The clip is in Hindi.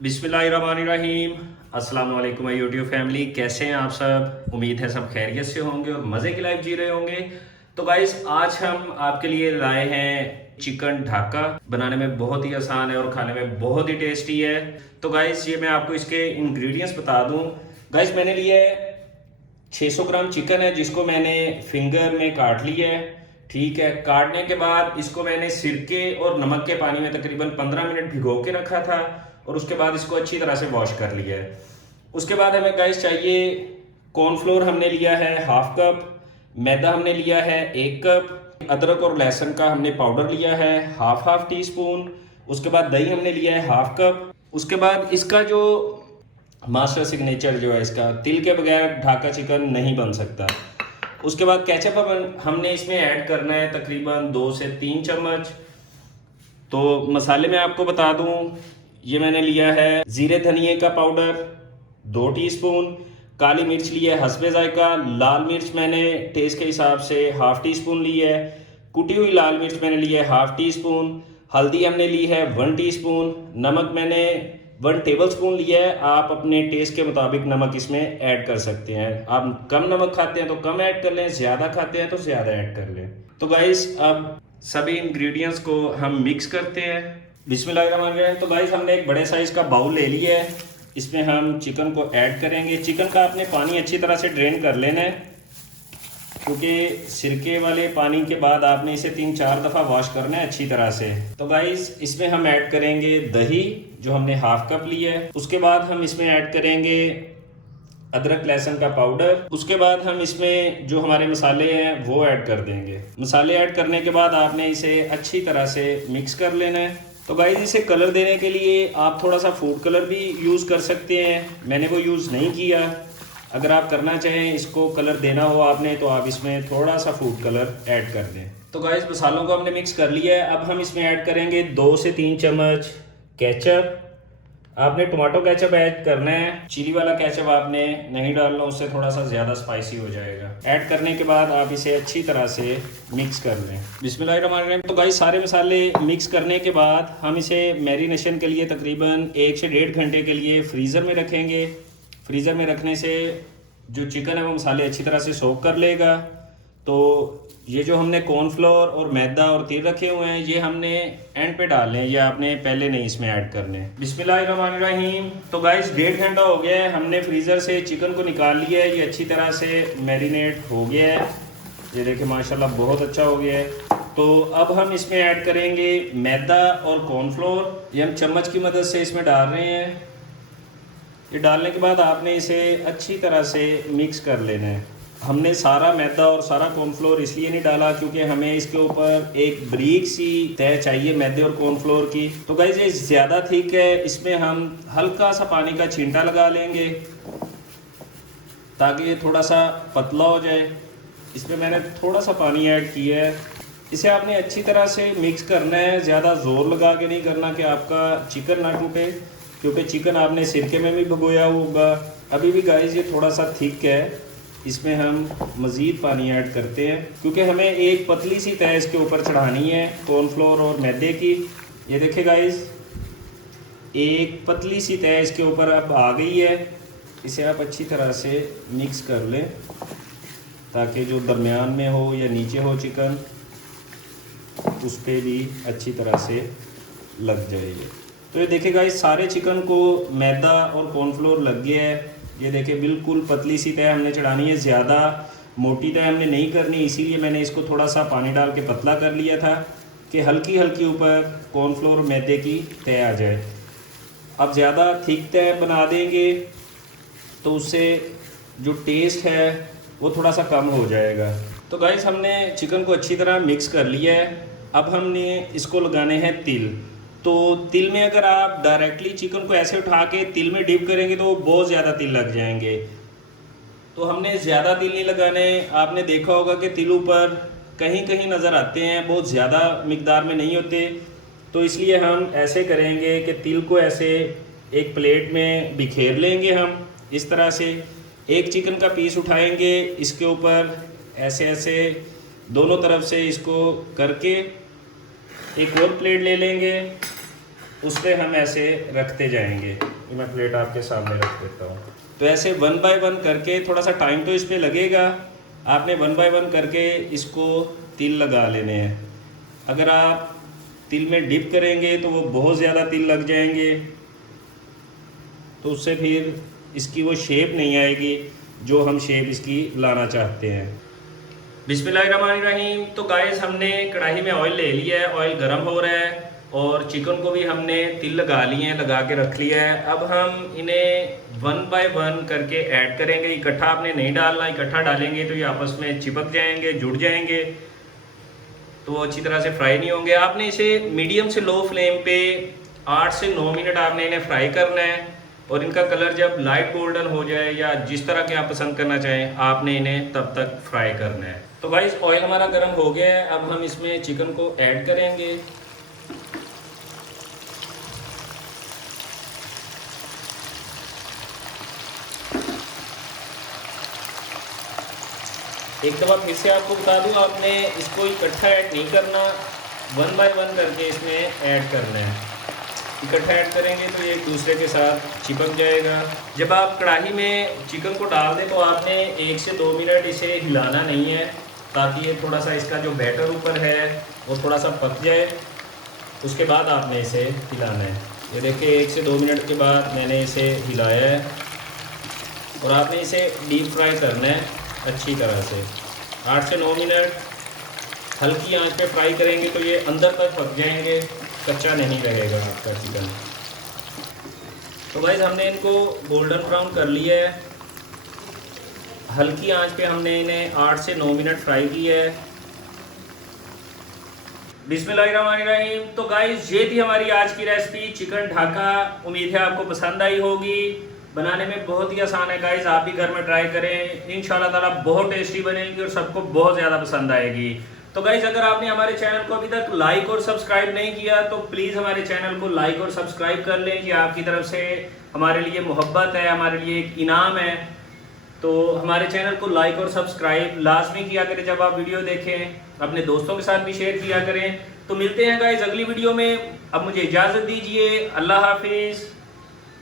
बिस्मिल्लाहिर्रहमानिर्रहीम। अस्सलाम वालेकुम माय यूट्यूब फैमिली, कैसे हैं आप सब। उम्मीद है सब खैरियत से होंगे और मज़े की लाइफ जी रहे होंगे। तो गाइस, आज हम आपके लिए लाए हैं चिकन ढाका। बनाने में बहुत ही आसान है और खाने में बहुत ही टेस्टी है। तो गाइस, ये मैं आपको इसके इंग्रेडिएंट्स बता दूं। गाइस, मैंने लिया है 600 ग्राम चिकन है, जिसको मैंने फिंगर में काट लिया है। ठीक है, काटने के बाद इसको मैंने सिरके और नमक के पानी में तकरीबन 15 मिनट भिगो के रखा था और उसके बाद इसको अच्छी तरह से वॉश कर लिया है। उसके बाद हमें गाइस चाहिए कॉर्नफ्लोर, हमने लिया है हाफ कप, मैदा हमने लिया है 1 कप, अदरक और लहसुन का हमने पाउडर लिया है हाफ टी स्पून। उसके बाद दही हमने लिया है हाफ कप। उसके बाद इसका जो मास्टर सिग्नेचर जो है, इसका तिल के बगैर ढाका चिकन नहीं बन सकता। उसके बाद केचप हमने इसमें ऐड करना है तकरीबन 2 से 3 चम्मच। तो मसाले में आपको बता दूं, ये मैंने लिया है जीरे धनिए का पाउडर 2 टीस्पून, काली मिर्च ली है हस्बे जायका, लाल मिर्च मैंने टेस्ट के हिसाब से हाफ टी स्पून ली है, कुटी हुई लाल मिर्च मैंने ली है हाफ टी स्पून, हल्दी हमने ली है 1 टीस्पून, नमक मैंने 1 टेबल स्पून लिया है। आप अपने टेस्ट के मुताबिक नमक इसमें ऐड कर सकते हैं। आप कम नमक खाते हैं तो कम ऐड कर लें, ज़्यादा खाते हैं तो ज़्यादा ऐड कर लें। तो गाइस, अब सभी इंग्रेडिएंट्स को हम मिक्स करते हैं। बिस्मिल्लाहिर्रहमानिर्रहीम। तो गाइस, हमने एक बड़े साइज़ का बाउल ले लिया है, इसमें हम चिकन को ऐड करेंगे। चिकन का आपने पानी अच्छी तरह से ड्रेन कर लेना है, क्योंकि सिरके वाले पानी के बाद आपने इसे 3-4 दफ़ा वॉश करना है अच्छी तरह से। तो गाइस, इसमें हम ऐड करेंगे दही जो हमने हाफ कप लिया है। उसके बाद हम इसमें ऐड करेंगे अदरक लहसुन का पाउडर। उसके बाद हम इसमें जो हमारे मसाले हैं वो ऐड कर देंगे। मसाले ऐड करने के बाद आपने इसे अच्छी तरह से मिक्स कर लेना है। तो गाइस, इसे कलर देने के लिए आप थोड़ा सा फूड कलर भी यूज़ कर सकते हैं, मैंने वो यूज़ नहीं किया। अगर आप करना चाहें, इसको कलर देना हो आपने, तो आप इसमें थोड़ा सा फूड कलर ऐड कर दें। तो गाइस, मसालों को हमने मिक्स कर लिया है। अब हम इसमें ऐड करेंगे 2 से 3 चम्मच केचप। आपने टमाटो केचप ऐड करना है, चिली वाला केचप आपने नहीं डालना, उससे थोड़ा सा ज़्यादा स्पाइसी हो जाएगा। ऐड करने के बाद आप इसे अच्छी तरह से मिक्स कर लें। बिस्मिल्लाहिर्रहमानिर्रहीम। तो गाइस, सारे मसाले मिक्स करने के बाद हम इसे मैरिनेशन के लिए तकरीबन 1 से 1.5 घंटे के लिए फ्रीज़र में रखेंगे। फ्रीज़र में रखने से जो चिकन है वो मसाले अच्छी तरह से सोक कर लेगा। तो ये जो हमने कॉर्नफ्लोर और मैदा और तिल रखे हुए हैं, ये हमने एंड पे डालने हैं, ये आपने पहले नहीं इसमें ऐड करने। बिस्मिल्लाहिर्रहमानिर्रहीम। तो गाइस, 1.5 घंटा हो गया है, हमने फ्रीज़र से चिकन को निकाल लिया है। ये अच्छी तरह से मैरिनेट हो गया है, ये देखिए माशाल्लाह बहुत अच्छा हो गया है। तो अब हम इसमें ऐड करेंगे मैदा और कॉर्नफ्लोर। ये हम चम्मच की मदद से इसमें डाल रहे हैं। ये डालने के बाद आपने इसे अच्छी तरह से मिक्स कर लेना है। हमने सारा मैदा और सारा कॉर्नफ्लोर इसलिए नहीं डाला क्योंकि हमें इसके ऊपर एक बारीक सी तह चाहिए मैदे और कॉर्नफ्लोर की। तो गाइस, ये ज़्यादा थिक है, इसमें हम हल्का सा पानी का छींटा लगा लेंगे ताकि ये थोड़ा सा पतला हो जाए। इसमें मैंने थोड़ा सा पानी ऐड किया है। इसे आपने अच्छी तरह से मिक्स करना है, ज़्यादा ज़ोर लगा के नहीं करना कि आपका चिकन ना टूटे, क्योंकि चिकन आपने सिरके में भी भिगोया होगा। अभी भी गाइस, ये थोड़ा सा थिक है, इसमें हम मज़ीद पानी ऐड करते हैं क्योंकि हमें एक पतली सी तह इसके ऊपर चढ़ानी है कॉर्नफ्लोर और मैदे की। ये देखिए गाइस, एक पतली सी तह इसके ऊपर अब आ गई है। इसे आप अच्छी तरह से मिक्स कर लें ताकि जो दरमियान में हो या नीचे हो चिकन, उस पर भी अच्छी तरह से लग जाएगी। तो ये देखिए गाइस, सारे चिकन को मैदा और कॉर्नफ्लोर लग गया है। ये देखिए बिल्कुल पतली सी तह हमने चढ़ानी है, ज़्यादा मोटी तह हमने नहीं करनी, इसीलिए मैंने इसको थोड़ा सा पानी डाल के पतला कर लिया था कि हल्की हल्की ऊपर कॉर्नफ्लोर मैदे की तह आ जाए। अब ज़्यादा थिक तह बना देंगे तो उससे जो टेस्ट है वो थोड़ा सा कम हो जाएगा। तो गाइस, हमने चिकन को अच्छी तरह मिक्स कर लिया है। अब हमने इसको लगाने हैं तिल। तो तिल में अगर आप डायरेक्टली चिकन को ऐसे उठा के तिल में डिप करेंगे तो बहुत ज़्यादा तिल लग जाएंगे। तो हमने ज़्यादा तिल नहीं लगाने। आपने देखा होगा कि तिल ऊपर कहीं कहीं नज़र आते हैं, बहुत ज़्यादा मिकदार में नहीं होते। तो इसलिए हम ऐसे करेंगे कि तिल को ऐसे एक प्लेट में बिखेर लेंगे। हम इस तरह से एक चिकन का पीस उठाएंगे, इसके ऊपर ऐसे ऐसे दोनों तरफ से इसको करके एक और प्लेट ले लेंगे उस पर हम ऐसे रखते जाएंगे। मैं प्लेट आपके सामने रख देता हूँ। तो ऐसे 1 बाय 1 करके, थोड़ा सा टाइम तो इस पर लगेगा, आपने 1 बाय 1 करके इसको तिल लगा लेने हैं। अगर आप तिल में डिप करेंगे तो वो बहुत ज़्यादा तिल लग जाएंगे, तो उससे फिर इसकी वो शेप नहीं आएगी जो हम शेप इसकी लाना चाहते हैं। बिस्मिल्लाहिर्रहमानिर्रहीम। तो गाइस हमने कढ़ाई में ऑयल ले लिया है, ऑयल गर्म हो रहा है और चिकन को भी हमने तिल लगा लिए हैं, लगा के रख लिया है। अब हम इन्हें 1 बाय 1 करके ऐड करेंगे। इकट्ठा आपने नहीं डालना, इकट्ठा डालेंगे तो ये आपस में चिपक जाएंगे, जुड़ जाएंगे, तो वो अच्छी तरह से फ्राई नहीं होंगे। आपने इसे मीडियम से लो फ्लेम पे 8 से 9 मिनट आपने इन्हें फ्राई करना है, और इनका कलर जब लाइट गोल्डन हो जाए या जिस तरह के आप पसंद करना चाहें, आपने इन्हें तब तक फ्राई करना है। तो गाइस ऑयल हमारा गर्म हो गया है, अब हम इसमें चिकन को ऐड करेंगे। एक दफ़ा फिर से आपको बता दूं, आपने इसको इकट्ठा ऐड नहीं करना, 1 बाय 1 करके इसमें ऐड करना है। इकट्ठा ऐड करेंगे तो ये एक दूसरे के साथ चिपक जाएगा। जब आप कढ़ाई में चिकन को डाल दें तो आपने 1 से 2 मिनट इसे हिलाना नहीं है, ताकि ये थोड़ा सा इसका जो बैटर ऊपर है वो थोड़ा सा पक जाए। उसके बाद आपने इसे हिलाना है। ये देखिए 1 से 2 मिनट के बाद मैंने इसे हिलाया है, और आपने इसे डीप फ्राई करना है अच्छी तरह से। 8 से 9 मिनट हल्की आंच पे फ्राई करेंगे तो ये अंदर तक पक जाएंगे, कच्चा नहीं रहेगा आपका चिकन। तो गाइस हमने इनको गोल्डन ब्राउन कर लिया है, हल्की आंच पे हमने इन्हें 8 से 9 मिनट फ्राई किया है। बिस्मिल्लाहिर्रहमानिर्रहीम। तो गाइस ये थी हमारी आज की रेसिपी चिकन ढाका। उम्मीद है आपको पसंद आई होगी। बनाने में बहुत ही आसान है गाइस, आप भी घर में ट्राई करें, इंशाल्लाह ताला बहुत टेस्टी बनेगी और सबको बहुत ज़्यादा पसंद आएगी। तो गाइस अगर आपने हमारे चैनल को अभी तक लाइक और सब्सक्राइब नहीं किया तो प्लीज़ हमारे चैनल को लाइक और सब्सक्राइब कर लें। ये आपकी तरफ से हमारे लिए मोहब्बत है, हमारे लिए एक इनाम है। तो हमारे चैनल को लाइक और सब्सक्राइब लाजमी किया करें जब आप वीडियो देखें, अपने दोस्तों के साथ भी शेयर किया करें। तो मिलते हैं गाइस अगली वीडियो में, अब मुझे इजाज़त दीजिए, अल्लाह हाफिज़।